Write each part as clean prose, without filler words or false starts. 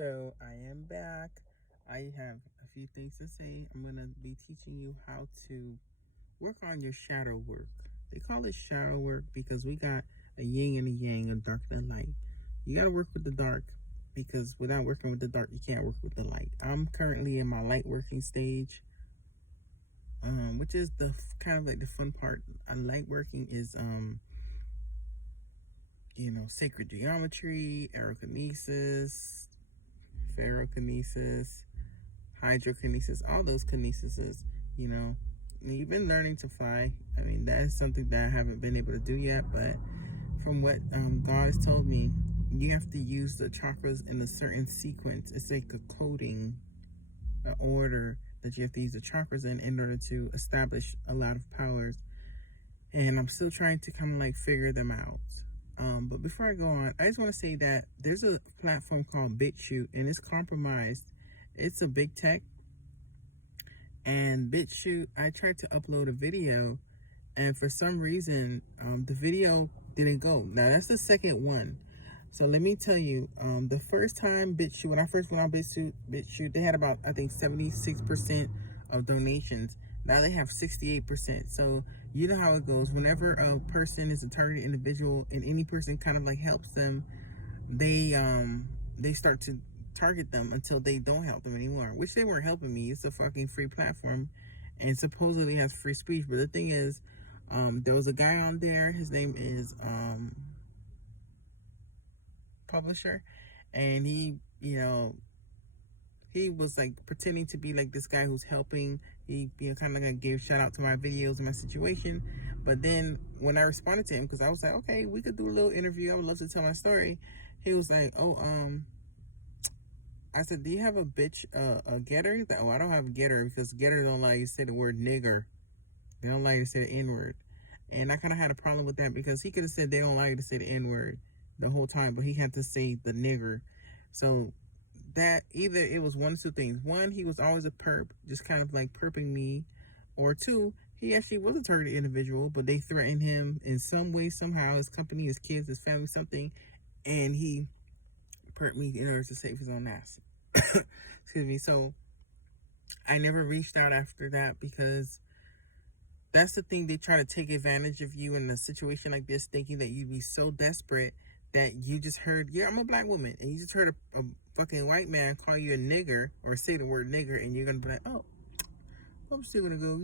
So I am back. I have a few things to say. I'm going to be teaching you how to work on your shadow work. They call it shadow work because we got a yin and a yang, a dark and a light. You got to work with the dark because without working with the dark, you can't work with the light. I'm currently in my light working stage, which is the kind of like the fun part. Light working is sacred geometry, aerokinesis, ferrokinesis, hydrokinesis, all those kinesises, even learning to fly. I mean, that is something that I haven't been able to do yet, but from what God has told me, you have to use the chakras in a certain sequence. It's like a coding, an order that you have to use the chakras in order to establish a lot of powers. And I'm still trying to kind of like figure them out. But before I go on, I just want to say that there's a platform called BitChute, and it's compromised. It's a big tech. And BitChute, I tried to upload a video, and for some reason, the video didn't go. Now, that's the second one. So let me tell you, the first time BitChute, when I first went on BitChute, they had about, I think, 76% of donations. Now they have 68%. So you know how it goes. Whenever a person is a targeted individual and any person kind of like helps them, they start to target them until they don't help them anymore, which they weren't helping me. It's a fucking free platform and supposedly has free speech. But the thing is, there was a guy on there. His name is Publisher, and he was like pretending to be like this guy who's helping. He kind of like gave shout out to my videos and my situation. But then when I responded to him, because I was like, okay, we could do a little interview, I would love to tell my story. He was like, I said, do you have a getter? He's like, oh, I don't have a getter because getter don't allow you to say the word nigger. They don't allow you to say the N-word. And I kind of had a problem with that because he could have said they don't allow you to say the N-word the whole time, but he had to say the nigger. So that either it was one of two things. One, he was always a perp, just kind of like perping me. Or two, he actually was a targeted individual, but they threatened him in some way, somehow, his company, his kids, his family, something, and he perped me in order to save his own ass. Excuse me. So I never reached out after that because that's the thing. They try to take advantage of you in a situation like this, thinking that you'd be so desperate that you just heard, yeah, I'm a black woman, and you just heard a fucking white man call you a nigger or say the word nigger, and you're gonna be like, oh, I'm still gonna go,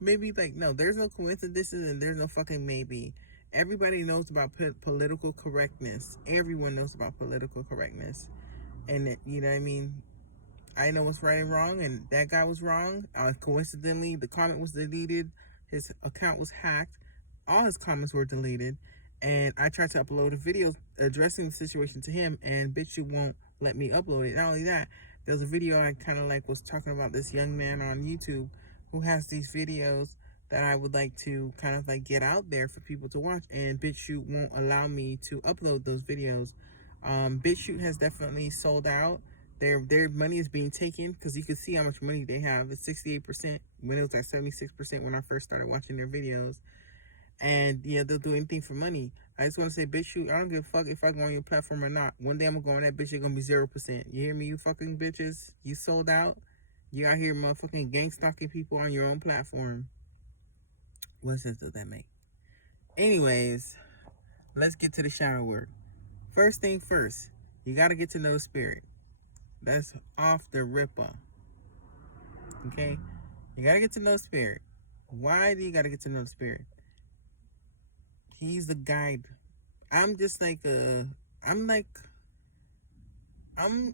maybe. Like, no, there's no coincidences and there's no fucking maybe. Everybody knows about political correctness. Everyone knows about political correctness, and you know what I mean. I know what's right and wrong, and that guy was wrong. Coincidentally, the comment was deleted. His account was hacked. All his comments were deleted. And I tried to upload a video addressing the situation to him, and BitChute won't let me upload it. Not only that, there was a video I kind of like was talking about this young man on YouTube who has these videos that I would like to kind of like get out there for people to watch, and BitChute won't allow me to upload those videos. BitChute has definitely sold out. Their money is being taken because you can see how much money they have. It's 68% when it was like 76% when I first started watching their videos. And they'll do anything for money. I just want to say, BitChute, I don't give a fuck if I go on your platform or not. One day I'm gonna go on that bitch, you're gonna be 0%. You hear me, you fucking bitches? You sold out. You out here motherfucking gang stalking people on your own platform. What sense does that make? Anyways, let's get to the shadow work. First thing first, you gotta get to know the spirit. That's off the ripper. Okay? You gotta get to know the spirit. Why do you gotta get to know the spirit? He's the guide. I'm just like I'm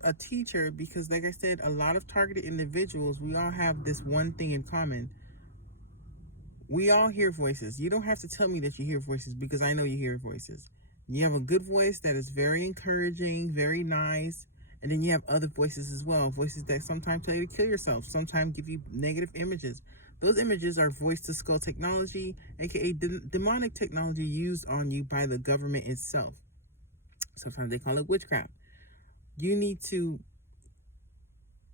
a teacher because, like I said, a lot of targeted individuals, we all have this one thing in common. We all hear voices. You don't have to tell me that you hear voices because I know you hear voices. You have a good voice that is very encouraging, very nice. And then you have other voices as well. Voices that sometimes tell you to kill yourself, sometimes give you negative images. Those images are voice-to-skull technology, aka demonic technology used on you by the government itself. Sometimes they call it witchcraft. You need to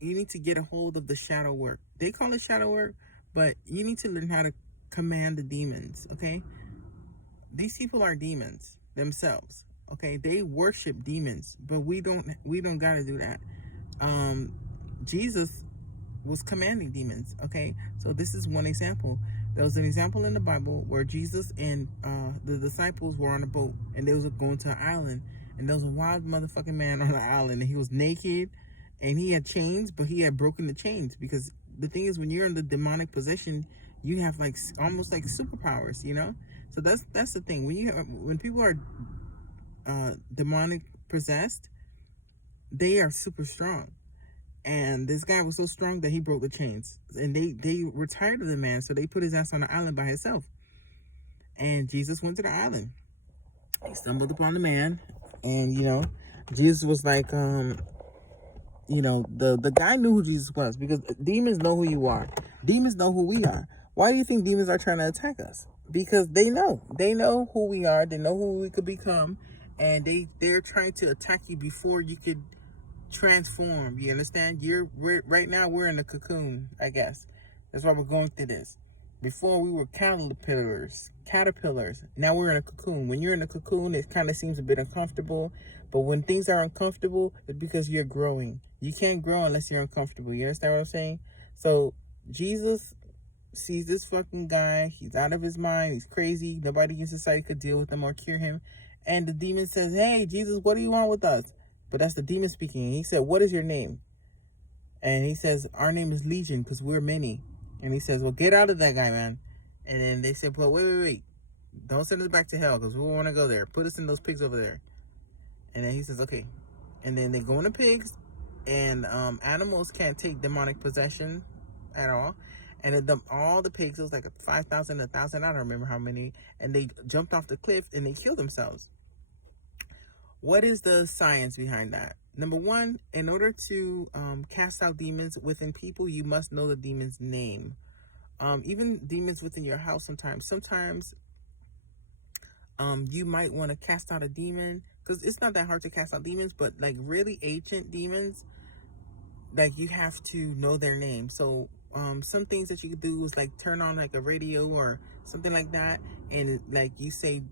get a hold of the shadow work. They call it shadow work, but you need to learn how to command the demons, okay? These people are demons themselves, okay? They worship demons, but we don't gotta do that. Jesus was commanding demons. Okay, so this is one example. There was an example in the Bible where Jesus and the disciples were on a boat and they was going to an island, and there was a wild motherfucking man on the island, and he was naked and he had chains, but he had broken the chains, because the thing is, when you're in the demonic possession, you have like almost like superpowers, you know. So that's the thing. When people are demonic possessed, they are super strong. And this guy was so strong that he broke the chains. And they were tired of the man, so they put his ass on the island by himself. And Jesus went to the island. He stumbled upon the man, and Jesus was like, the guy knew who Jesus was, because demons know who you are. Demons know who we are. Why do you think demons are trying to attack us? Because they know who we are. They know who we could become, and they're trying to attack you before you could transform. You understand? Right now we're in a cocoon, I guess. That's why we're going through this. Before we were caterpillars. Now we're in a cocoon. When you're in a cocoon, it kind of seems a bit uncomfortable. But when things are uncomfortable, it's because you're growing. You can't grow unless you're uncomfortable. You understand what I'm saying? So Jesus sees this fucking guy. He's out of his mind. He's crazy. Nobody in society could deal with him or cure him. And the demon says, "Hey, Jesus, what do you want with us?" But that's the demon speaking. He said, "What is your name?" And he says, "Our name is Legion, because we're many." And he says, "Well, get out of that guy, man." And then they said, "Well, wait. Don't send us back to hell, because we want to go there. Put us in those pigs over there." And then he says, "Okay." And then they go into pigs, and animals can't take demonic possession at all. And all the pigs, it was like 5,000, 1,000, I don't remember how many. And they jumped off the cliff and they killed themselves. What is the science behind that? Number one, in order to cast out demons within people, you must know the demon's name. Even demons within your house sometimes you might want to cast out a demon, because it's not that hard to cast out demons, but like really ancient demons, like you have to know their name. So some things that you could do is like turn on like a radio or something like that, and like you say,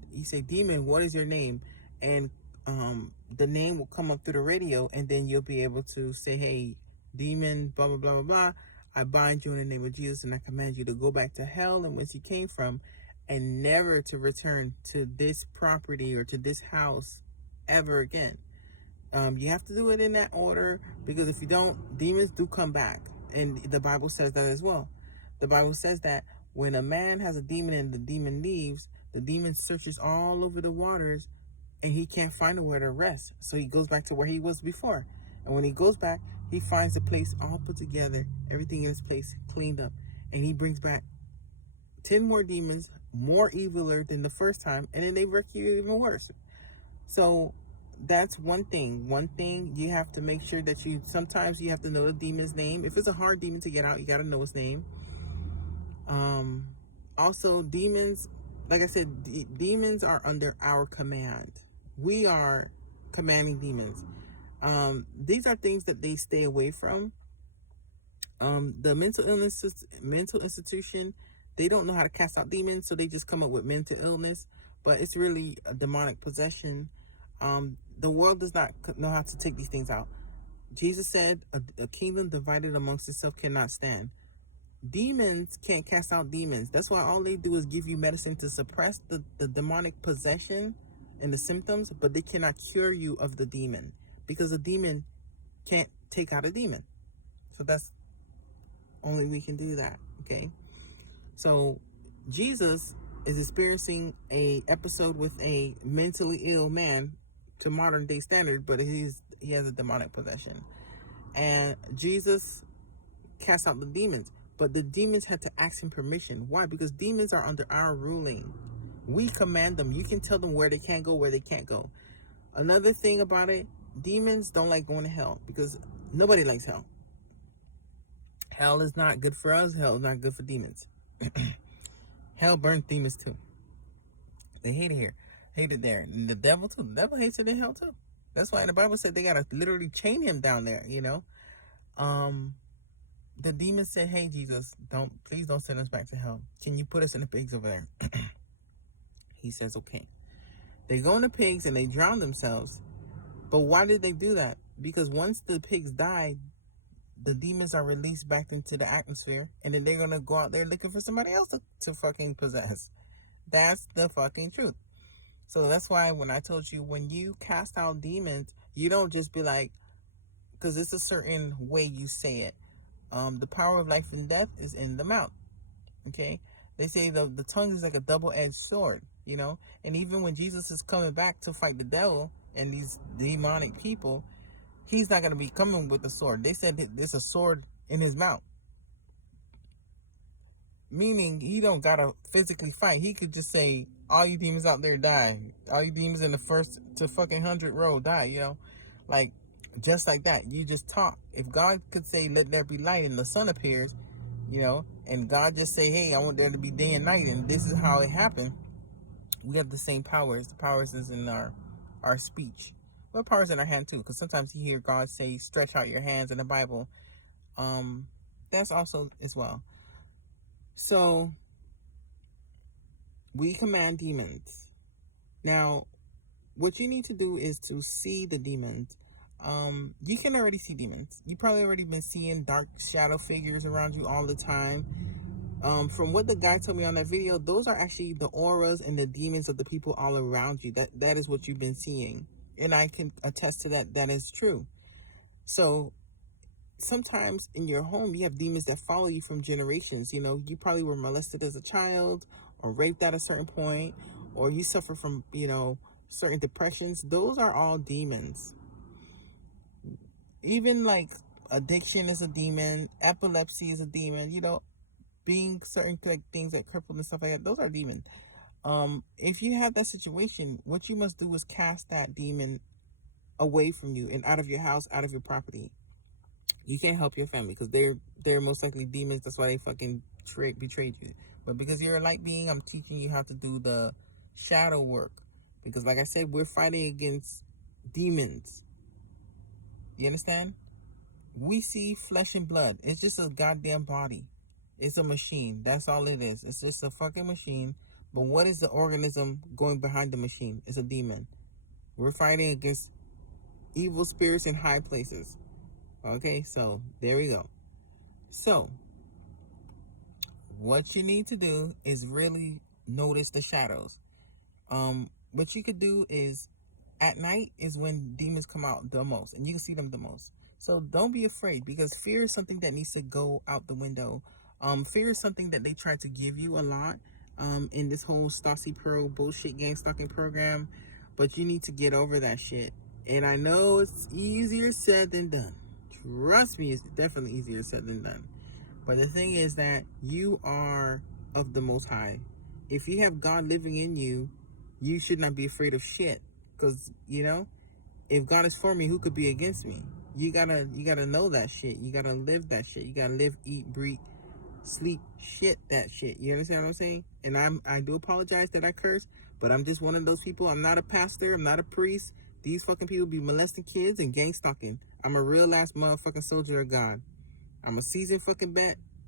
"Demon, what is your name?" And the name will come up through the radio, and then you'll be able to say, "Hey, demon, blah blah blah blah blah, I bind you in the name of Jesus, and I command you to go back to hell and whence you came from, and never to return to this property or to this house ever again." You have to do it in that order, because if you don't, demons do come back. And the Bible says that as well. The Bible says that when a man has a demon and the demon leaves, the demon searches all over the waters and he can't find nowhere to rest. So he goes back to where he was before. And when he goes back, he finds the place all put together, everything in its place, cleaned up. And he brings back 10 more demons, more eviler than the first time, and then they wreck you even worse. So that's one thing. One thing, you have to make sure that sometimes you have to know the demon's name. If it's a hard demon to get out, you got to know his name. Also, demons, like I said, demons are under our command. We are commanding demons. These are things that they stay away from. The mental institution, they don't know how to cast out demons, so they just come up with mental illness, but it's really a demonic possession. The world does not know how to take these things out. Jesus said, a kingdom divided amongst itself cannot stand. Demons can't cast out demons. That's why all they do is give you medicine to suppress the demonic possession and the symptoms, but they cannot cure you of the demon, because a demon can't take out a demon. So that's only we can do that, okay? So Jesus is experiencing a episode with a mentally ill man to modern day standard, but he has a demonic possession. And Jesus cast out the demons, but the demons had to ask him permission. Why? Because demons are under our ruling. We command them. You can tell them where they can't go, where they can't go. Another thing about it, demons don't like going to hell, because nobody likes hell. Hell is not good for us. Hell is not good for demons. Hell burns demons too. They hate it here. Hate it there. And the devil too. The devil hates it in hell too. That's why the Bible said they gotta literally chain him down there, The demon said, "Hey Jesus, please don't send us back to hell. Can you put us in the pigs over there?" He says, "Okay." They go in the pigs and they drown themselves. But why did they do that? because once the pigs die, the demons are released back into the atmosphere, and then they're gonna go out there looking for somebody else to fucking possess. That's the fucking truth. So that's why when I told you, when you cast out demons, you don't just be like, because it's a certain way you say it. The power of life and death is in the mouth. Okay? They say the tongue is like a double-edged sword, you know? And even when Jesus is coming back to fight the devil and these demonic people, he's not going to be coming with a sword. They said there's a sword in his mouth. Meaning he don't got to physically fight. He could just say, all you demons out there die. All you demons in the first to fucking 100 row die, you know? Like, just like that. You just talk. If God could say, let there be light, and the sun appears, you know, and God just say, hey, I want there to be day and night, and this is how it happened. We have the same powers. The powers is in our speech. But powers in our hand too, because sometimes you hear God say, stretch out your hands in the Bible. That's also as well. So we command demons. Now, what you need to do is to see the demons. You can already see demons. You probably already been seeing dark shadow figures around you all the time. From what the guy told me on that video, those are actually the auras and the demons of the people all around you. That is what you've been seeing. And I can attest to that. That is true. So sometimes in your home, you have demons that follow you from generations. You know, you probably were molested as a child or raped at a certain point, or you suffer from, you know, certain depressions. Those are all demons. Even like addiction is a demon, epilepsy is a demon, you know, being certain like things like crippled and stuff like that, those are demons. If you have that situation, what you must do is cast that demon away from you and out of your house, out of your property. You can't help your family because they're most likely demons. That's why they fucking betrayed you. But because you're a light being, I'm teaching you how to do the shadow work. Because like I said, we're fighting against demons. You understand? We see flesh and blood. It's just a goddamn body. It's a machine. That's all it is. It's just a fucking machine. But what is the organism going behind the machine? It's a demon. We're fighting against evil spirits in high places. Okay, so there we go. So, what you need to do is really notice the shadows. What you could do is, at night is when demons come out the most, and you can see them the most. So don't be afraid, because fear is something that needs to go out the window. Fear is something that they try to give you a lot in this whole Stassi Pearl bullshit gang stalking program, but you need to get over that shit. And I know it's easier said than done. Trust me, it's definitely easier said than done. But the thing is that you are of the Most High. If you have God living in you, you should not be afraid of shit. Because, you know, if God is for me, who could be against me? You gotta know that shit. You gotta live that shit. You gotta live, eat, breathe, sleep, shit that shit. You understand what I'm saying? And I do apologize that I curse, but I'm just one of those people. I'm not a pastor. I'm not a priest. These fucking people be molesting kids and gang stalking. I'm a real ass motherfucking soldier of God. I'm a seasoned fucking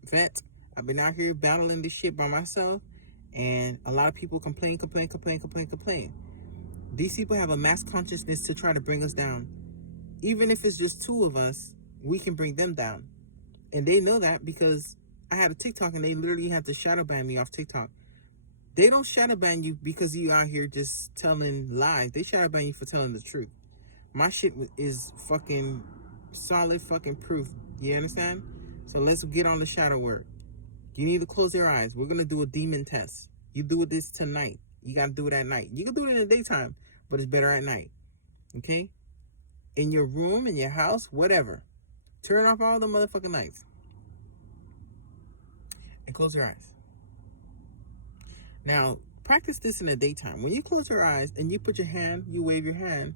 vet. I've been out here battling this shit by myself, and a lot of people complain. These people have a mass consciousness to try to bring us down. Even if it's just two of us, we can bring them down. And they know that because I had a TikTok and they literally had to shadow ban me off TikTok. They don't shadow ban you because you out here just telling lies. They shadow ban you for telling the truth. My shit is fucking solid fucking proof. You understand? So let's get on the shadow work. You need to close your eyes. We're going to do a demon test. You do this tonight. You got to do it at night. You can do it in the daytime, but it's better at night. Okay? In your room, in your house, whatever. Turn off all the motherfucking lights. And close your eyes. Now, practice this in the daytime. When you close your eyes and you put your hand, you wave your hand,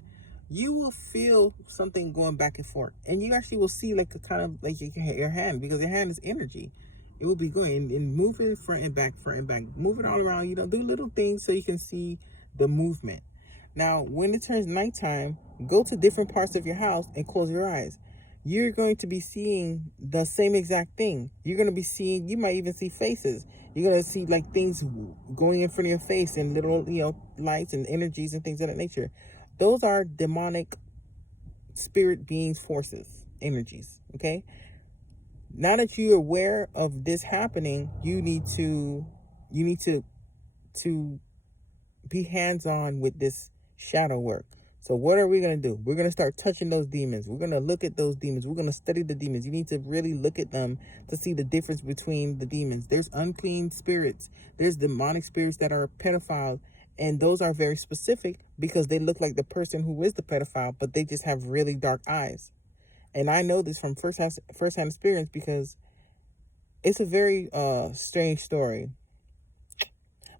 you will feel something going back and forth. And you actually will see like a kind of like your hand, because your hand is energy. It will be going and move it front and back. Move it all around. You know, do little things so you can see the movement. Now, when it turns nighttime, go to different parts of your house and close your eyes. You're going to be seeing the same exact thing. You're going to be seeing, you might even see faces. You're going to see like things going in front of your face and little, you know, lights and energies and things of that nature. Those are demonic spirit beings, forces, energies. Okay. Now that you're aware of this happening, you need to be hands-on with this shadow work. So what are we going to do? We're going to start touching those demons. We're going to look at those demons. We're going to study the demons. You need to really look at them to see the difference between the demons. There's unclean spirits. There's demonic spirits that are pedophiles. And those are very specific because they look like the person who is the pedophile, but they just have really dark eyes. And I know this from first-hand experience because it's a very strange story.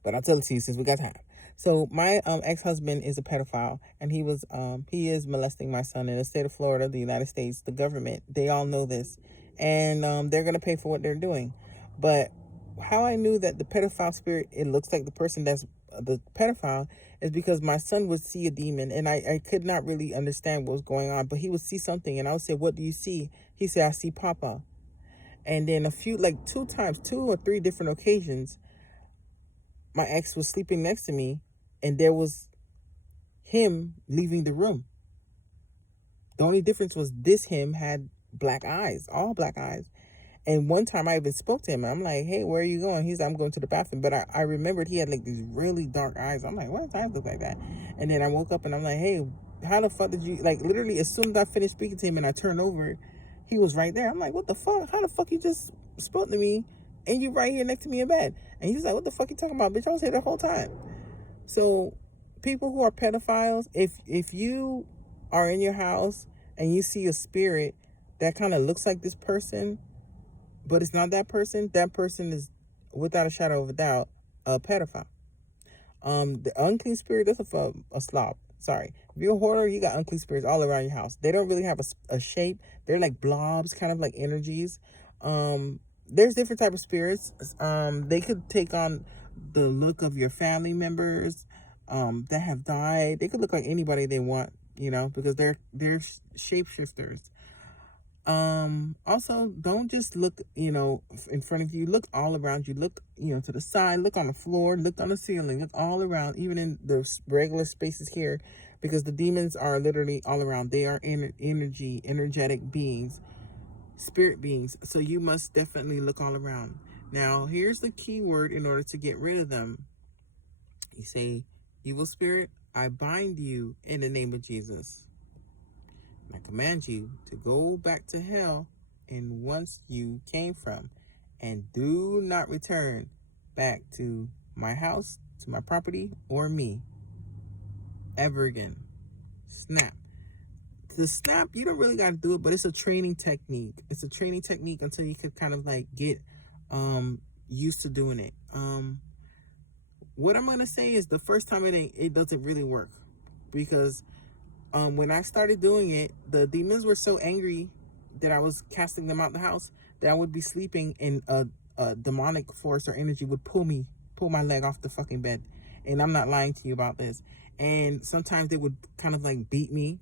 But I'll tell it to you since we got time. So my ex-husband is a pedophile, and he is molesting my son in the state of Florida, the United States, the government. They all know this, and they're gonna pay for what they're doing. But how I knew that the pedophile spirit, it looks like the person that's the pedophile, is because my son would see a demon, and I could not really understand what was going on. But he would see something, and I would say, "What do you see?" He said, "I see Papa." And then two or three different occasions, my ex was sleeping next to me, and there was him leaving the room. The only difference was this him had black eyes, all black eyes. And one time I even spoke to him, and I'm like, "Hey, where are you going?" He's like, "I'm going to the bathroom." But I remembered he had like these really dark eyes. I'm like, "Why does eyes look like that?" And then I woke up and I'm like, "Hey, how the fuck did you," like literally as soon as I finished speaking to him and I turned over, he was right there. I'm like, "What the fuck? How the fuck you just spoke to me and you right here next to me in bed?" And he's like, "What the fuck you talking about, bitch? I was here the whole time." So people who are pedophiles, if you are in your house and you see a spirit that kind of looks like this person, but it's not that person is without a shadow of a doubt a pedophile. The unclean spirit, that's a slob. Sorry. If you're a hoarder, you got unclean spirits all around your house. They don't really have a shape. They're like blobs, kind of like energies. There's different type of spirits. They could take on the look of your family members that have died. They could look like anybody they want, because they're shapeshifters. Also, don't just look, in front of you. Look all around you. Look, to the side. Look on the floor. Look on the ceiling. Look all around, even in the regular spaces here, because the demons are literally all around. They are energetic beings, spirit beings. So you must definitely look all around. Now, here's the key word in order to get rid of them. You say, "Evil spirit, I bind you in the name of Jesus. I command you to go back to hell and once you came from, and do not return back to my house, to my property, or me ever again." Snap. The snap, you don't really got to do it, but it's a training technique. It's a training technique until you can kind of like get used to doing it. What I'm going to say is the first time it doesn't really work, because when I started doing it, the demons were so angry that I was casting them out the house that I would be sleeping and a demonic force or energy would pull my leg off the fucking bed. And I'm not lying to you about this. And sometimes they would kind of like beat me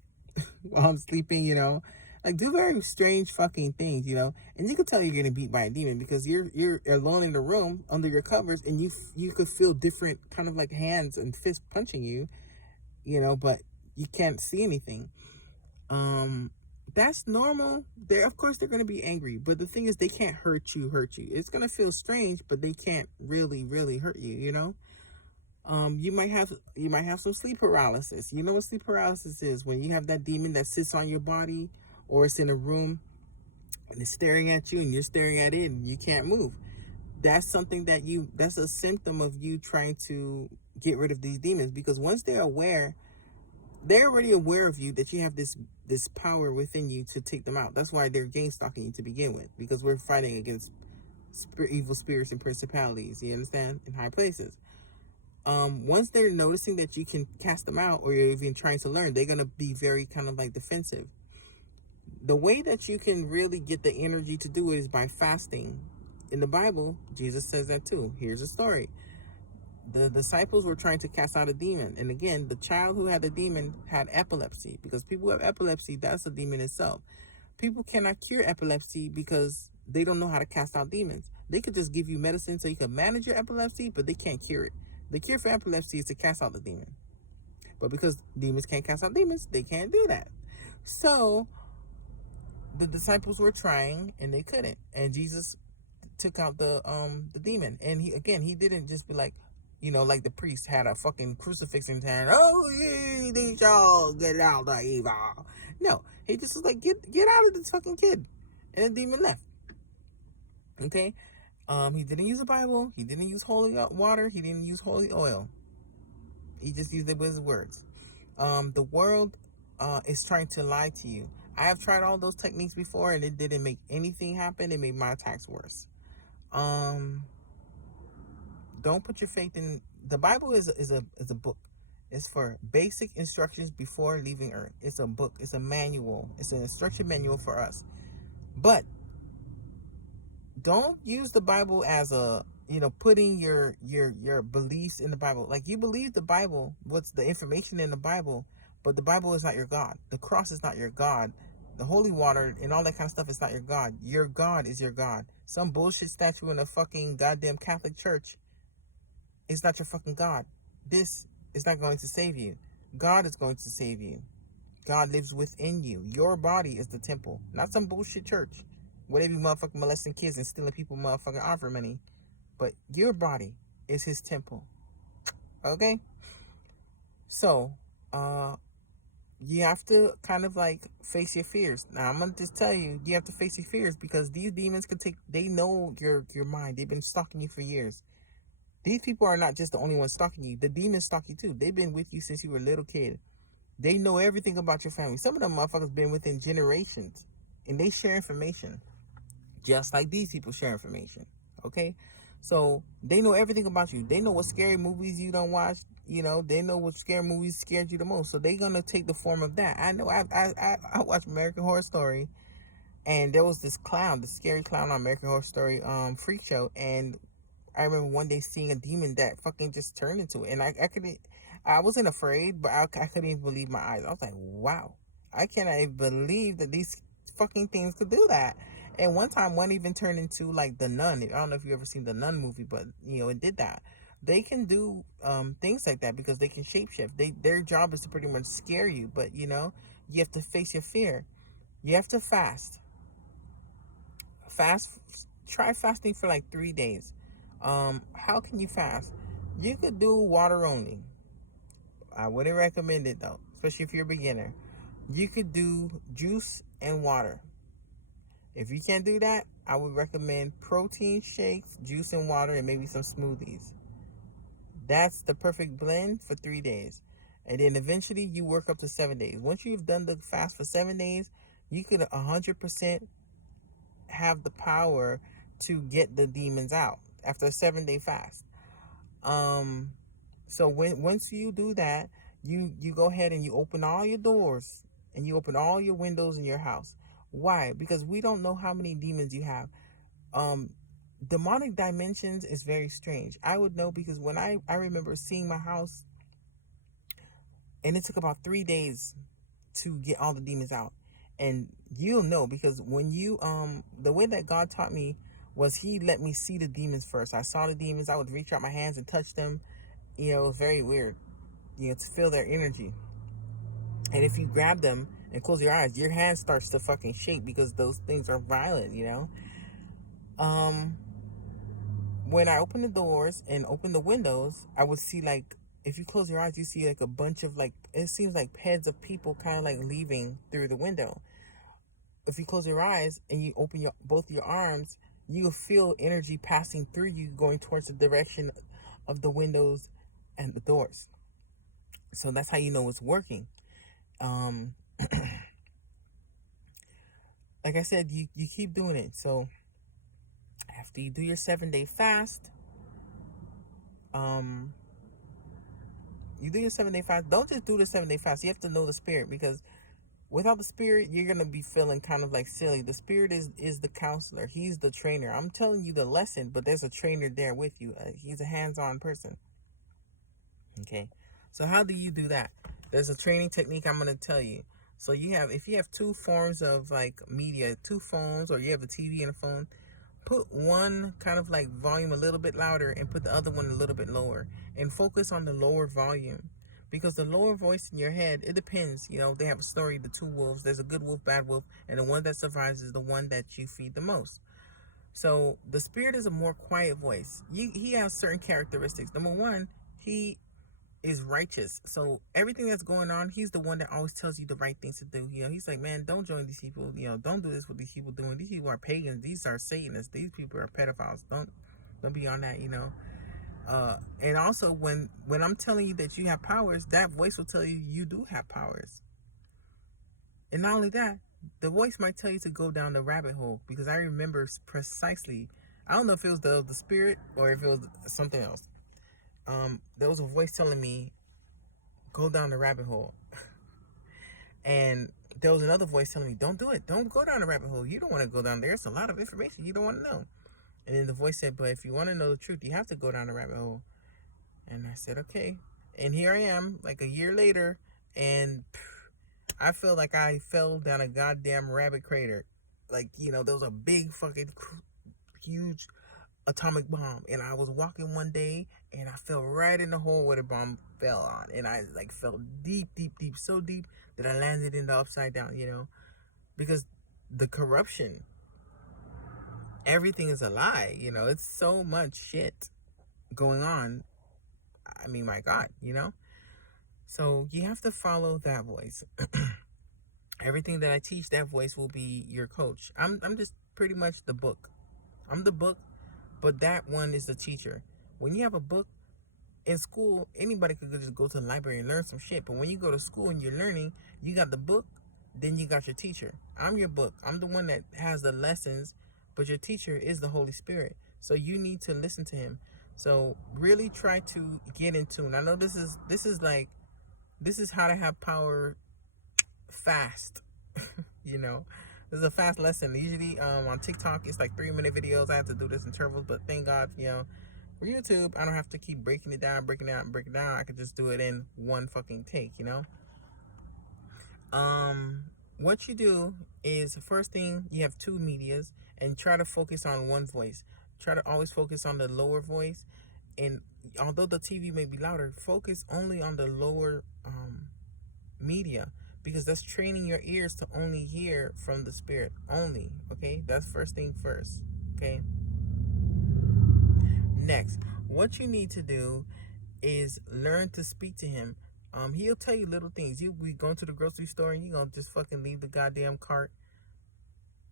while I'm sleeping, like do very strange fucking things, and you can tell you're getting beat by a demon because you're alone in the room under your covers, and you could feel different kind of like hands and fists punching you, but you can't see anything. That's normal. Of course they're gonna be angry, but the thing is they can't hurt you. It's gonna feel strange, but they can't really hurt you. You might have some sleep paralysis. You know what sleep paralysis is? When you have that demon that sits on your body, or it's in a room and it's staring at you and you're staring at it and you can't move. That's something that's a symptom of you trying to get rid of these demons, because once they're already aware of you, that you have this power within you to take them out. That's why they're game stalking you to begin with, because we're fighting against evil spirits and principalities, you understand, in high places. Once they're noticing that you can cast them out, or you're even trying to learn, they're going to be very kind of like defensive. The way that you can really get the energy to do it is by fasting. In the Bible, Jesus says that too. Here's a story. The disciples were trying to cast out a demon. And again, the child who had the demon had epilepsy, because people who have epilepsy, that's a demon itself. People cannot cure epilepsy because they don't know how to cast out demons. They could just give you medicine so you can manage your epilepsy, but they can't cure it. The cure for epilepsy is to cast out the demon. But because demons can't cast out demons, they can't do that. So the disciples were trying and they couldn't, and Jesus took out the demon. And he didn't just be like, like the priest had a fucking crucifix in his hand. Oh, ye these y'all get out the evil. No, he just was like, get out of this fucking kid, and the demon left. Okay. He didn't use the Bible. He didn't use holy water. He didn't use holy oil. He just used it with his words. The world is trying to lie to you. I have tried all those techniques before, and it didn't make anything happen. It made my attacks worse. Don't put your faith in the Bible. Is a book. It's for basic instructions before leaving Earth. It's a book. It's a manual. It's an instruction manual for us. But don't use the Bible as a putting your beliefs in the Bible. Like, you believe the Bible, what's the information in the Bible, but the Bible is not your God. The cross is not your God. The holy water and all that kind of stuff is not your God. Your God is your God. Some bullshit statue in a fucking goddamn Catholic church is not your fucking God. This is not going to save you. God is going to save you. God lives within you. Your body is the temple, not some bullshit church where they be motherfucking molesting kids and stealing people motherfucking offering money. But your body is his temple. Okay? So, you have to kind of like face your fears. Now, I'm gonna just tell you, you have to face your fears, because these demons they know your mind. They've been stalking you for years. These people are not just the only ones stalking you. The demons stalk you too. They've been with you since you were a little kid. They know everything about your family. Some of them motherfuckers been within generations, and they share information just like these people share information. Okay? So they know everything about you. They know what scary movies you don't watch. They know what scary movies scared you the most. So they're gonna take the form of that. I know. I watched American Horror Story, and there was this clown, the scary clown on American Horror Story freak show, and I remember one day seeing a demon that fucking just turned into it, and I wasn't afraid, but I couldn't even believe my eyes. I was like, wow, I cannot even believe that these fucking things could do that. And one time, one even turned into like the Nun. I don't know if you ever seen the Nun movie, but it did that. They can do things like that because they can shapeshift. Their job is to pretty much scare you, but you have to face your fear. You have to fast. Try fasting for like 3 days. How can you fast? You could do water only. I wouldn't recommend it though, especially if you're a beginner. You could do juice and water. If you can't do that, I would recommend protein shakes, juice and water, and maybe some smoothies. That's the perfect blend for 3 days. And then eventually you work up to 7 days. Once you've done the fast for 7 days, you could 100% have the power to get the demons out after a 7-day fast. So once you do that, you go ahead and you open all your doors and you open all your windows in your house. Why? Because we don't know how many demons you have. Demonic dimensions is very strange. I would know because when I remember seeing my house, and it took about 3 days to get all the demons out. And you'll know because when you the way that God taught me was he let me see the demons first. I saw the demons. I would reach out my hands and touch them. It was very weird. To feel their energy. And if you grab them and close your eyes, your hand starts to fucking shake because those things are violent. When I opened the doors and opened the windows, I would see like, if you close your eyes, you see like a bunch of like, it seems like heads of people kind of like leaving through the window. If you close your eyes and you open both your arms, you feel energy passing through you going towards the direction of the windows and the doors. So that's how you know it's working. Like I said, you keep doing it. So after you do your 7-day fast, don't just do the 7-day fast. You have to know the spirit, because without the spirit, you're going to be feeling kind of like silly. The spirit is the counselor. He's the trainer. I'm telling you the lesson, but there's a trainer there with you. He's a hands-on person. Okay. So how do you do that? There's a training technique I'm going to tell you. So if you have two forms of like media, two phones, or you have a TV and a phone, put one kind of like volume a little bit louder and put the other one a little bit lower, and focus on the lower volume, Because the lower voice in your head, it depends. They have a story, the two wolves. There's a good wolf, bad wolf, and the one that survives is the one that you feed the most. So the spirit is a more quiet voice. He has certain characteristics. Number one, he is righteous. So everything that's going on, he's the one that always tells you the right things to do. He's like, man, don't join these people. Don't do this, what these people doing. These people are pagans. These are Satanists. These people are pedophiles. Don't be on that. And also when I'm telling you that you have powers, that voice will tell you you do have powers. And not only that, the voice might tell you to go down the rabbit hole, because I remember precisely. I don't know if it was the spirit or if it was something else. There was a voice telling me, go down the rabbit hole. And there was another voice telling me, don't do it. Don't go down the rabbit hole. You don't want to go down there. It's a lot of information you don't want to know. And then the voice said, but if you want to know the truth, you have to go down the rabbit hole. And I said, okay. And here I am, like a year later, and I feel like I fell down a goddamn rabbit crater. Like, there was a big fucking huge atomic bomb, and I was walking one day and I fell right in the hole where the bomb fell on, and I fell deep, so deep that I landed in the upside down, because the corruption, everything is a lie, it's so much shit going on. I mean, my God, so you have to follow that voice. Everything that I teach, that voice will be your coach. I'm just pretty much the book. I'm the book, but that one is the teacher. When you have a book in school, anybody could just go to the library and learn some shit. But when you go to school and you're learning, you got the book, then you got your teacher. I'm your book. I'm the one that has the lessons, but your teacher is the Holy Spirit. So you need to listen to him. So really try to get in tune. I know this is how to have power fast. This is a fast lesson. Usually on TikTok it's like 3-minute videos. I have to do this in intervals, but thank God, for YouTube I don't have to keep breaking it down. I could just do it in one fucking take. What you do is, first thing, you have two medias, and try to focus on one voice. Try to always focus on the lower voice, and although the TV may be louder, focus only on the lower media, because that's training your ears to only hear from the spirit only. Okay, that's first thing first. Okay, next, what you need to do is learn to speak to him. He'll tell you little things. You'll be going to the grocery store and you're gonna just fucking leave the goddamn cart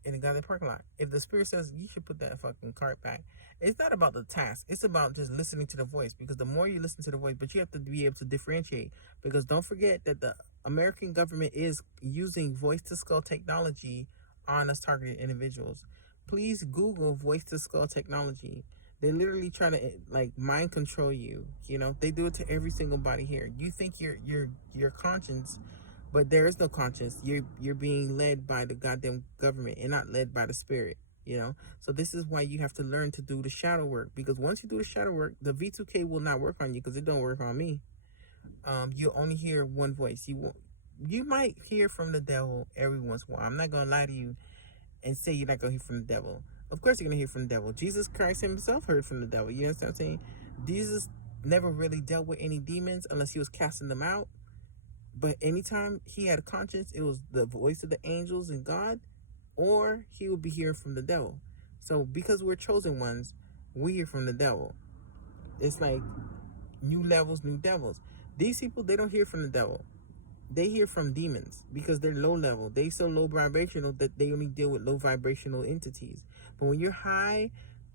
in the goddamn parking lot. If the spirit says you should put that fucking cart back, it's not about the task. It's about just listening to the voice, because the more you listen to the voice, but you have to be able to differentiate, because don't forget that the American government is using voice-to-skull technology on us targeted individuals. Please Google voice-to-skull technology. They literally try to mind control you. They do it to every single body here. You think your conscience, but there is no conscience. You're being led by the goddamn government and not led by the spirit. So this is why you have to learn to do the shadow work, because once you do the shadow work, the V2K will not work on you, because it don't work on me. You'll only hear one voice. You might hear from the devil every once in a while. I'm not gonna lie to you and say you're not gonna hear from the devil. Of course you're gonna hear from the devil. Jesus Christ himself heard from the devil. You know what I'm saying? Jesus never really dealt with any demons unless he was casting them out. But anytime he had a conscience, it was the voice of the angels and God, or he would be hearing from the devil. So because we're chosen ones, we hear from the devil. It's like new levels, new devils. These people, they don't hear from the devil. They hear from demons, because they're low level. They so low vibrational that they only deal with low vibrational entities. But when you're high,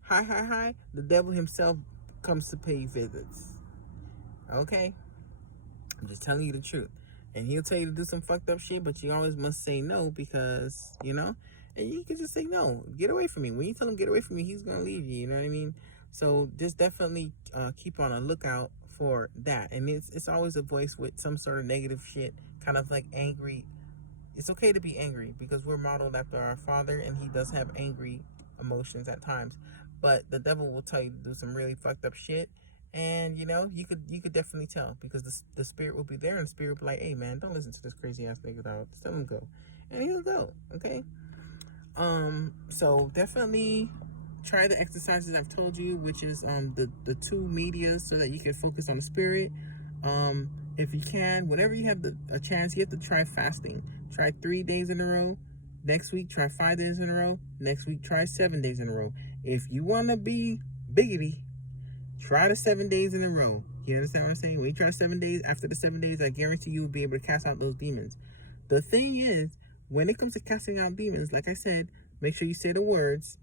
the devil himself comes to pay visits. Okay? I'm just telling you the truth. And he'll tell you to do some fucked up shit, but you always must say no, because, and you can just say no. Get away from me. When you tell him get away from me, he's going to leave you. You know what I mean? So just definitely keep on a lookout for that. And it's always a voice with some sort of negative shit, kind of like angry. It's okay to be angry, because we're modeled after our Father, and he does have angry emotions at times. But the devil will tell you to do some really fucked up shit. And you could definitely tell, because the spirit will be there, and the spirit will be like, hey man, don't listen to this crazy ass nigga, dog. Just tell him go. And he'll go. Okay. So definitely try the exercises I've told you, which is the two media, so that you can focus on the spirit. if you can, whenever you have a chance, you have to try fasting. Try 3 days in a row. Next week, try 5 days in a row. Next week, try 7 days in a row. If you want to be biggity, try the 7 days in a row. You understand what I'm saying? When you try 7 days, after the 7 days, I guarantee you will be able to cast out those demons. The thing is, when it comes to casting out demons, like I said, make sure you say the words.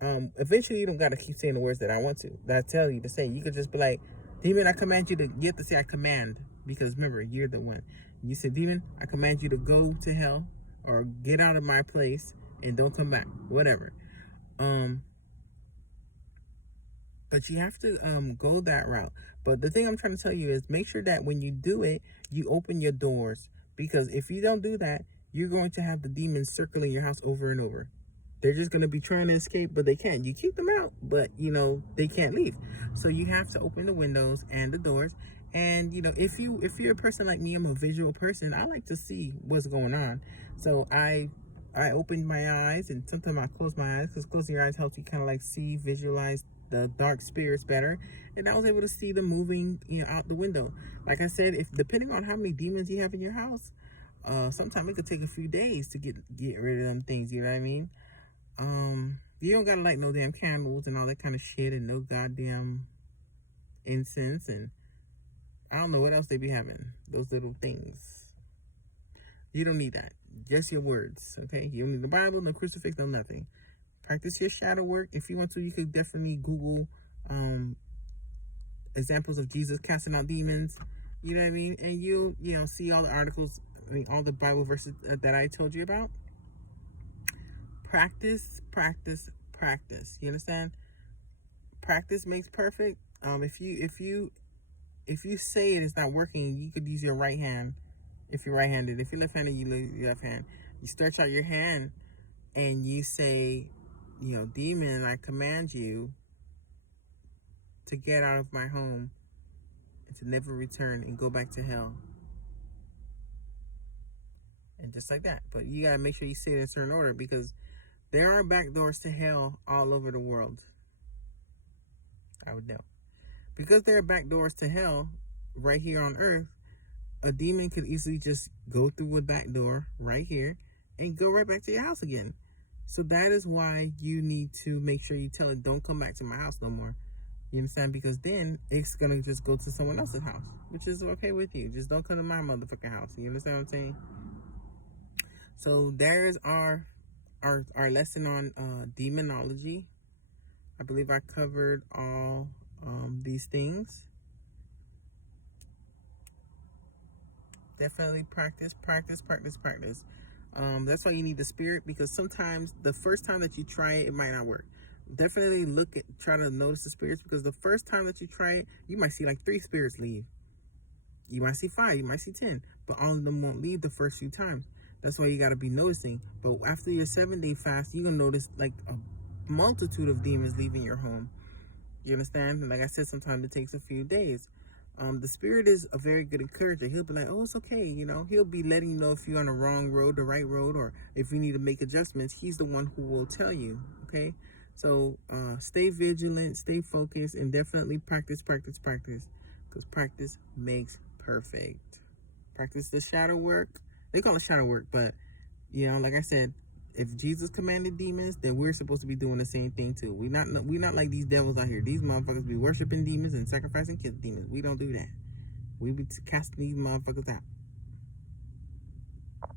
Eventually you don't gotta keep saying the words that I tell you to say. You could just be like, demon, I command you to, you have to say I command, because remember, you're the one. You say, demon, I command you to go to hell, or get out of my place and don't come back, whatever. But you have to go that route. But the thing I'm trying to tell you is, make sure that when you do it, you open your doors, because if you don't do that, you're going to have the demons circling your house over and over. They're just going to be trying to escape, but they can't. You keep them out, but, they can't leave. So you have to open the windows and the doors. And, if you're a person like me, I'm a visual person. I like to see what's going on. So I opened my eyes, and sometimes I close my eyes, because closing your eyes helps you kind of like see, visualize the dark spirits better. And I was able to see them moving, out the window. Like I said, if depending on how many demons you have in your house, sometimes it could take a few days to get rid of them things. You know what I mean? You don't gotta light no damn candles and all that kind of shit, and no goddamn incense, and I don't know what else they be having. Those little things. You don't need that. Just your words, okay? You don't need the Bible, no crucifix, no nothing. Practice your shadow work. If you want to, you could definitely Google examples of Jesus casting out demons. You know what I mean? And you'll, see all the articles, all the Bible verses that I told you about. Practice, practice, practice. You understand? Practice makes perfect. If you say it's not working, you could use your right hand. If you're right-handed, if you're left-handed, you use your left hand. You stretch out your hand and you say, demon, I command you to get out of my home and to never return and go back to hell. And just like that. But you gotta make sure you say it in a certain order, because there are back doors to hell all over the world. I would know. Because there are back doors to hell right here on earth, a demon could easily just go through a back door right here and go right back to your house again. So that is why you need to make sure you tell it, don't come back to my house no more. You understand? Because then it's going to just go to someone else's house, which is okay with you. Just don't come to my motherfucking house. You understand what I'm saying? So there's our lesson on demonology. I believe I covered all these things. Definitely practice. That's why you need the spirit, because sometimes the first time that you try it, it might not work. Definitely try to notice the spirits, because the first time that you try it, you might see like 3 spirits leave. You might see 5, you might see 10, but all of them won't leave the first few times. That's why you got to be noticing. But after your 7-day fast, you're going to notice like a multitude of demons leaving your home. You understand? And like I said, sometimes it takes a few days. The spirit is a very good encourager. He'll be like, oh, it's okay. He'll be letting you know if you're on the wrong road, the right road, or if you need to make adjustments. He's the one who will tell you. Okay. So, stay vigilant, stay focused, and definitely practice, because practice makes perfect. Practice the shadow work. They call it shadow work, but, like I said, if Jesus commanded demons, then we're supposed to be doing the same thing too. We're not like these devils out here. These motherfuckers be worshiping demons and sacrificing demons. We don't do that. We be casting these motherfuckers out.